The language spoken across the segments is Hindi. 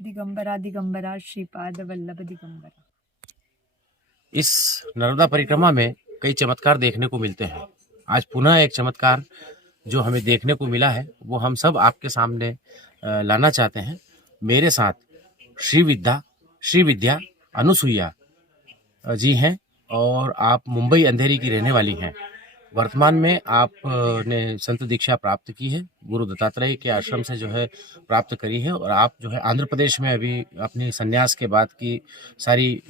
दिगंबरा दिगंबरा श्रीपाद वल्लभ दिगंबरा। इस नर्मदा परिक्रमा में कई चमत्कार देखने को मिलते हैं। आज पुनः एक चमत्कार जो हमें देखने को मिला है वो हम सब आपके सामने लाना चाहते हैं। मेरे साथ श्री विद्या अनुसुईया जी हैं और आप मुंबई अंधेरी की रहने वाली हैं। वर्तमान में आप ने संत दीक्षा प्राप्त की है, गुरु दत्तात्रेय के आश्रम से जो है प्राप्त करी है, और आप जो है आंध्र प्रदेश में अभी अपनी संन्यास के बाद की सारी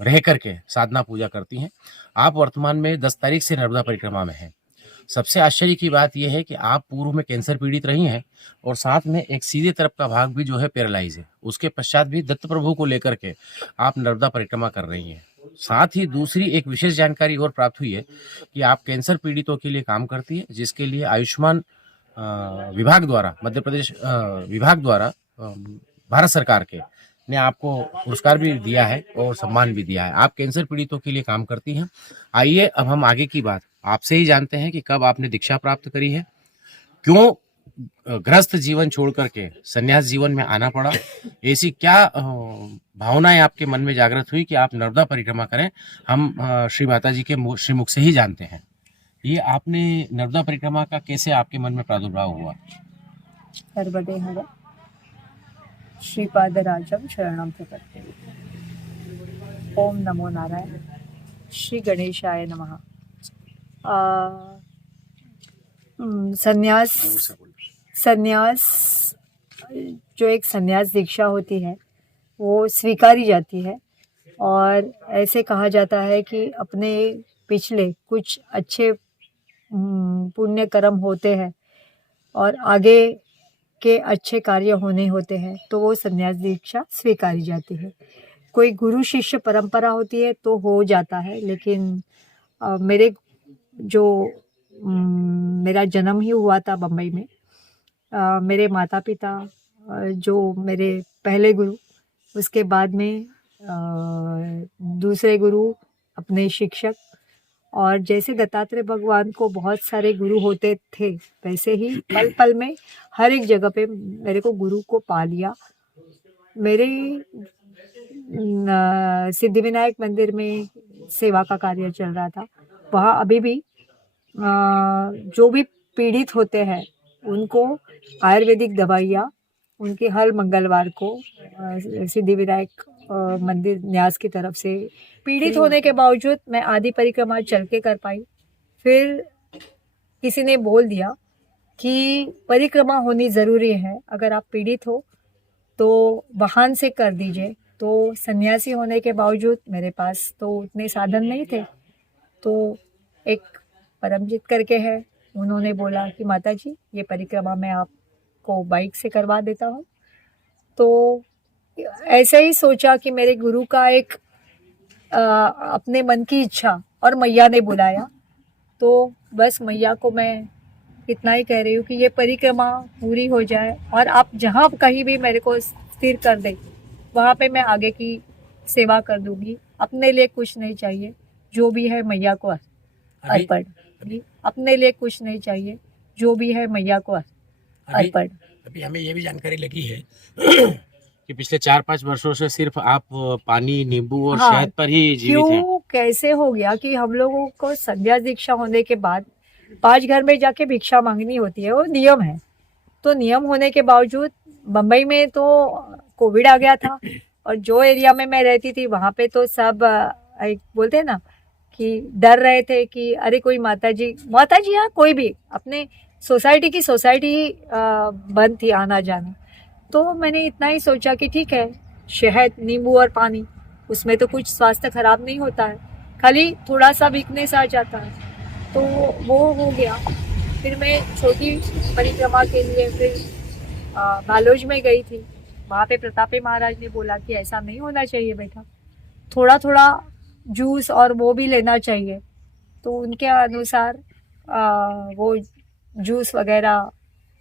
रह करके साधना पूजा करती हैं। आप वर्तमान में 10 तारीख से नर्मदा परिक्रमा में हैं। सबसे आश्चर्य की बात यह है कि आप पूर्व में कैंसर पीड़ित रही हैं और साथ में एक सीधे तरफ का भाग भी जो है पैरालाइज है। उसके पश्चात भी दत्त प्रभु को लेकर के आप नर्मदा परिक्रमा कर रही हैं। साथ ही दूसरी एक विशेष जानकारी और प्राप्त हुई है कि आप कैंसर पीड़ितों के लिए काम करती है, जिसके लिए आयुष्मान विभाग द्वारा, मध्य प्रदेश विभाग द्वारा भारत सरकार के ने आपको पुरस्कार भी दिया है और सम्मान भी दिया है। आप कैंसर पीड़ितों के लिए काम करती हैं। आइए अब हम आगे की बात आपसे ही जानते हैं कि कब आपने दीक्षा प्राप्त करी है, क्यों गृहस्थ जीवन छोड़ करके संन्यास जीवन में आना पड़ा, ऐसी क्या भावनाएं आपके मन में जागृत हुई कि आप नर्मदा परिक्रमा करें। हम श्री माता जी के श्रीमुख से ही जानते हैं। ये आपने नर्मदा परिक्रमा का कैसे आपके मन में प्रादुर्भाव हुआ? सर्वदे हर श्रीपाद राजम शरणम प्रपद्ये। ओम नमो नारायण। श्री गणेशाय नमः। संन्यास जो एक संन्यास दीक्षा होती है वो स्वीकारी जाती है, और ऐसे कहा जाता है कि अपने पिछले कुछ अच्छे पुण्य कर्म होते हैं और आगे के अच्छे कार्य होने होते हैं तो वो संन्यास दीक्षा स्वीकारी जाती है। कोई गुरु शिष्य परंपरा होती है तो हो जाता है, लेकिन मेरा जन्म ही हुआ था बम्बई में। मेरे माता पिता जो मेरे पहले गुरु, उसके बाद में दूसरे गुरु, अपने शिक्षक, और जैसे दत्तात्रेय भगवान को बहुत सारे गुरु होते थे वैसे ही पल पल में हर एक जगह पे मेरे को गुरु को पा लिया। मेरे सिद्धिविनायक मंदिर में सेवा का कार्य चल रहा था। वहाँ अभी भी जो भी पीड़ित होते हैं उनको आयुर्वेदिक दवाइयाँ उनके हर मंगलवार को सिद्धिविनायक मंदिर न्यास की तरफ से पीड़ित होने के बावजूद मैं आधी परिक्रमा चल के कर पाई। फिर किसी ने बोल दिया कि परिक्रमा होनी ज़रूरी है, अगर आप पीड़ित हो तो वाहन से कर दीजिए। तो सन्यासी होने के बावजूद मेरे पास तो उतने साधन नहीं थे, तो एक परमजीत करके है, उन्होंने बोला कि माता जी ये परिक्रमा मैं आपको बाइक से करवा देता हूँ। तो ऐसे ही सोचा कि मेरे गुरु का एक अपने मन की इच्छा और मैया ने बुलाया, तो बस मैया को मैं इतना ही कह रही हूँ कि ये परिक्रमा पूरी हो जाए और आप जहाँ कहीं भी मेरे को स्थिर कर दे वहाँ पे मैं आगे की सेवा कर दूंगी। अपने लिए कुछ नहीं चाहिए, जो भी है मैया को अर्पण। अपने लिए कुछ नहीं चाहिए, जो भी है मैया को अर्पण। अभी हमें ये भी जानकारी लगी है कि पिछले 4-5 वर्षों से सिर्फ आप पानी, नींबू और शहद पर ही जीवित हैं। क्यों कैसे हो गया कि हम लोगों को संन्यास दीक्षा होने के बाद 5 घर में जाके भिक्षा मांगनी होती है, वो नियम है। तो नियम होने के बावजूद बम्बई में तो कोविड आ गया था, और जो एरिया में मैं रहती थी वहाँ पे तो सब बोलते हैं ना कि डर रहे थे कि अरे कोई माताजी या कोई भी अपने सोसाइटी की बंद थी आना जाना। तो मैंने इतना ही सोचा कि ठीक है, शहद, नींबू और पानी, उसमें तो कुछ स्वास्थ्य खराब नहीं होता है, खाली थोड़ा सा वीकनेस आ जाता है, तो वो हो गया। फिर मैं छोटी परिक्रमा के लिए फिर बालोज में गई थी। वहाँ पे प्रतापे महाराज ने बोला कि ऐसा नहीं होना चाहिए बेटा, थोड़ा थोड़ा जूस और वो भी लेना चाहिए। तो उनके अनुसार वो जूस वगैरह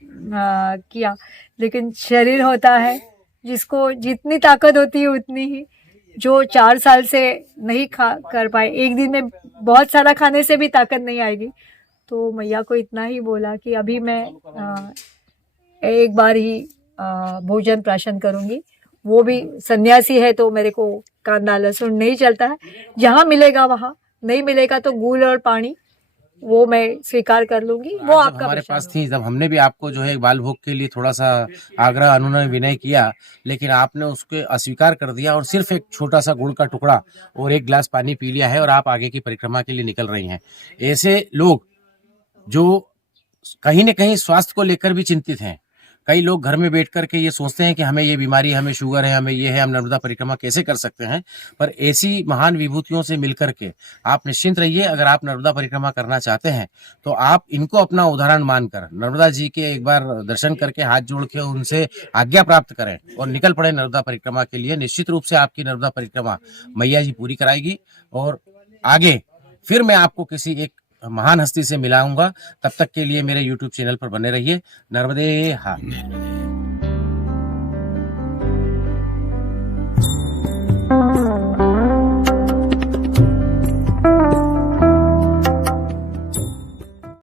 किया, लेकिन शरीर होता है जिसको जितनी ताकत होती है उतनी ही, जो 4 साल से नहीं कर पाए, एक दिन में बहुत सारा खाने से भी ताकत नहीं आएगी। तो मैया को इतना ही बोला कि अभी मैं एक बार ही भोजन प्राशन करूंगी। वो भी सन्यासी है तो मेरे को कांदा लहसुन नहीं चलता है, जहाँ मिलेगा वहाँ, नहीं मिलेगा तो गुड़ और पानी वो मैं स्वीकार कर लूंगी। वो आज जब आपका हमारे प्रसाद पास होगा। थी, जब हमने भी आपको जो है बाल भोग के लिए थोड़ा सा आग्रह अनुनय विनय किया, लेकिन आपने उसके अस्वीकार कर दिया और सिर्फ एक छोटा सा गुड़ का टुकड़ा और एक गिलास पानी पी लिया है और आप आगे की परिक्रमा के लिए निकल रही हैं। ऐसे लोग जो कहीं न कहीं स्वास्थ्य को लेकर भी चिंतित हैं। कई लोग घर में बैठ कर के ये सोचते हैं कि हमें ये बीमारी, हमें शुगर है, हमें ये है, हम नर्मदा परिक्रमा कैसे कर सकते हैं? पर ऐसी महान विभूतियों से मिल कर के आप निश्चिंत रहिए, अगर आप नर्मदा परिक्रमा करना चाहते हैं, तो आप इनको अपना उदाहरण मानकर नर्मदा जी के एक बार दर्शन करके हाथ जोड़ के उनसे आज्ञा प्राप्त करें और निकल पड़े नर्मदा परिक्रमा के लिए। निश्चित रूप से आपकी नर्मदा परिक्रमा मैया जी पूरी कराएगी और आगे फिर मैं आपको किसी एक महान हस्ती से मिलाऊंगा। तब तक के लिए मेरे YouTube चैनल पर बने रहिए। नर्मदे हा।